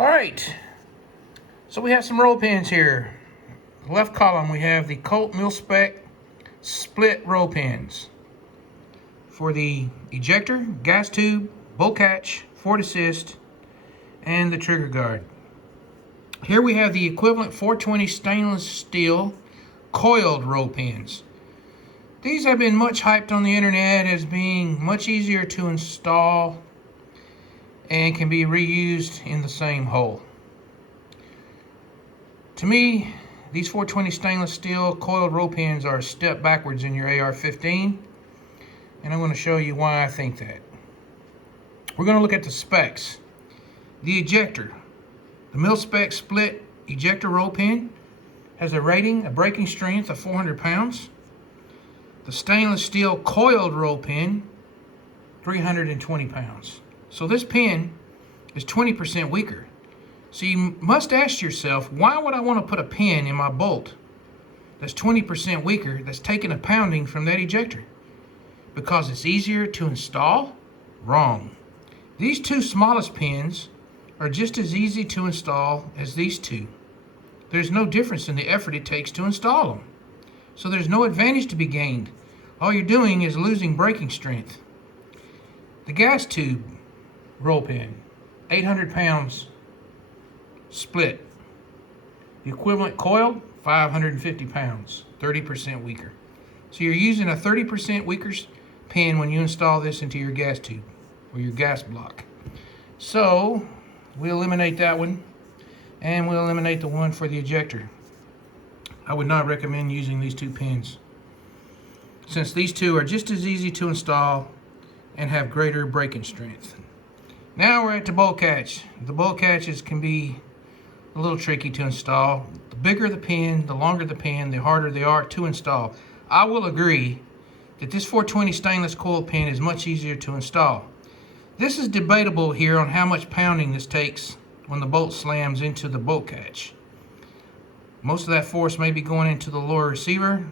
All right, so we have some roll pins here. Left column, we have the Coiled mil-spec split roll pins for the ejector, gas tube, bolt catch, forward assist, and the trigger guard. Here we have the equivalent 420 stainless steel coiled roll pins. These have been much hyped on the internet as being much easier to install and can be reused in the same hole. To me, these 420 stainless steel coiled roll pins are a step backwards in your AR-15, and I'm going to show you why I think that. We're going to look at the specs. The ejector, the mil-spec split ejector roll pin, has a braking strength of 400 pounds. The stainless steel coiled roll pin, 320 pounds. So this pin is 20% weaker. So you must ask yourself, why would I want to put a pin in my bolt that's 20% weaker, that's taking a pounding from that ejector? Because it's easier to install? Wrong. These two smallest pins are just as easy to install as these two. There's no difference in the effort it takes to install them. So there's no advantage to be gained. All you're doing is losing braking strength. The gas tube roll pin, 800 pounds split. The equivalent coiled, 550 pounds, 30% weaker. So you're using a 30% weaker pin when you install this into your gas tube or your gas block. So we eliminate that one, and we'll eliminate the one for the ejector. I would not recommend using these two pins, since these two are just as easy to install and have greater braking strength. Now we're at the bolt catch. The bolt catches can be a little tricky to install. The bigger the pin, the longer the pin, the harder they are to install. I will agree that this 420 stainless coil pin is much easier to install. This is debatable here on how much pounding this takes when the bolt slams into the bolt catch. Most of that force may be going into the lower receiver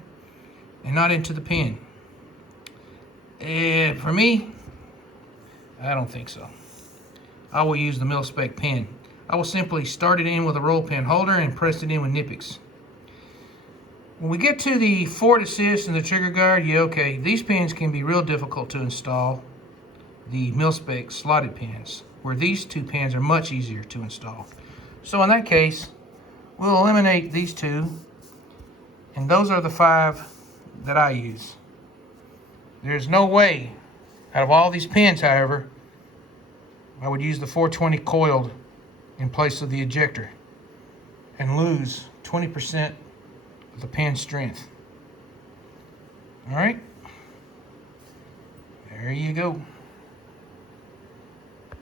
and not into the pin. For me, I don't think so. I will use the mil-spec pin. I will simply start it in with a roll pin holder and press it in with Nippics. When we get to the forward assist and the trigger guard, yeah, okay, these pins can be real difficult to install. The mil-spec slotted pins, where these two pins are much easier to install. So in that case, we'll eliminate these two, and those are the 5 that I use. There's no way, out of all these pins, however, I would use the 420 coiled in place of the ejector and lose 20% of the pin strength. All right, there you go.